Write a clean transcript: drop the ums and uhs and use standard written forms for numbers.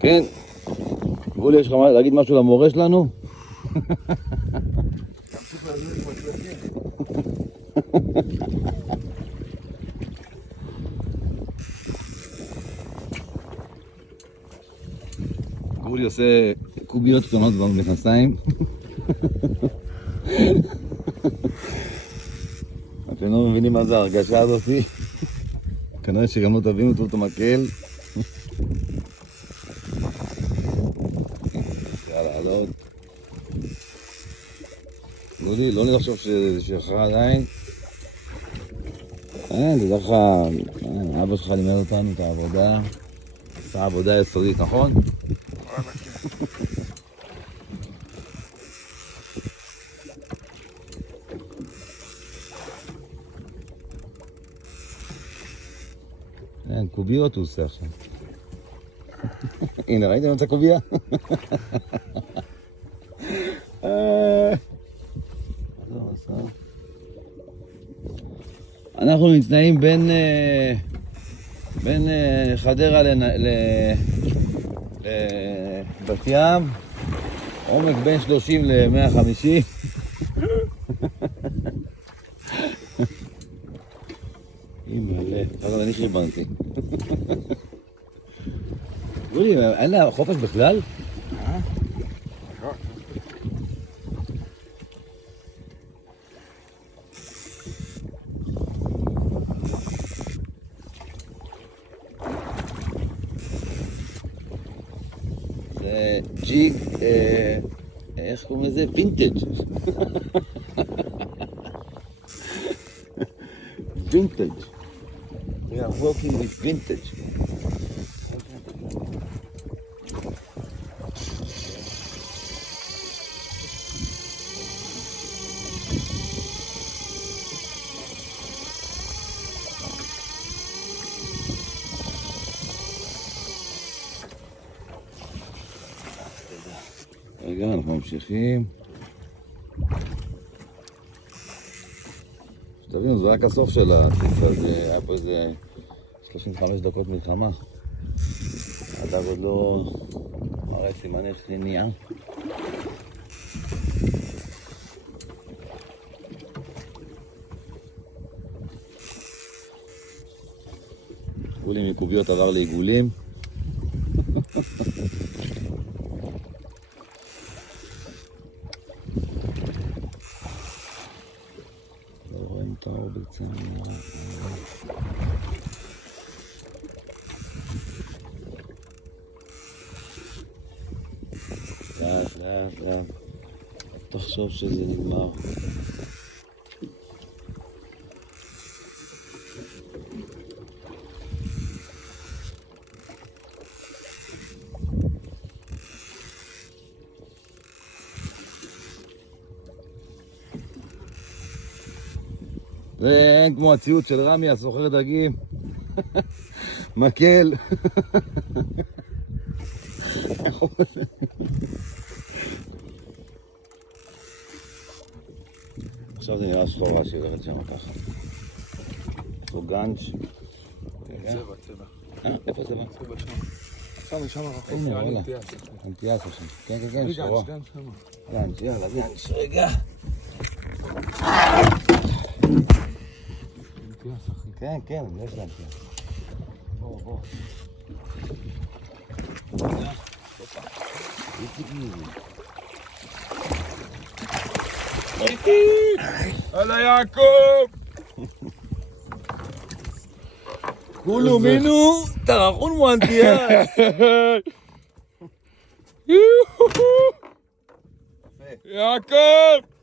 כן. גולי, יש לך להגיד משהו למורה שלנו? תמשיך להזמין את מצלחים. גולי עושה קוביות קטנות במכנסיים. אתם לא מבינים מה זה ההרגשה הזאתי? כנראה שגם לא תבינו טוב את המקל. יאללה, עלות. גולי, לא לחשוב שזה שלך עדיין. תדע לך, אבא שלך לימד אותנו את העבודה. עשה עבודה יסודית, נכון? כן, קוביות הוא עושה עכשיו. הנה, ראיתם את הקוביה? אנחנו נמצאים בין חדרה לבת ים, עומק בין 30 ל-150. מלא, אז אני חיבנתי. גולי, אין לה חופש בכלל? זה ג'יג, איך קוראים לזה? וינטג'. Vintage. We are working with vintage. רגע, אנחנו ממשיכים. תבינו, זה רק הסוף של הטיפ הזה, היה פה איזה 35 דקות מלחמה. עד אז עוד לא מראה סימני שנייה. גולי מקוביות עבר לעיגולים. לאט, תחשוב שזה נגמר. זה אין כמו הציוד של רמי, הסוחר דגים. מקל. עכשיו זה נראה שחורה שירת שם ככה. זו גאנץ'. צבע. איפה צבע? צבע שם. שם רחוק. הנה, וואלה. אנטיאס שם. כן, שחורה. גאנץ', יאללה, גאנץ', רגע. כן, יש לאנטיאס. בוא. הלאה יעקב! כולו מינו, תרחון מואנטיאס. יעקב!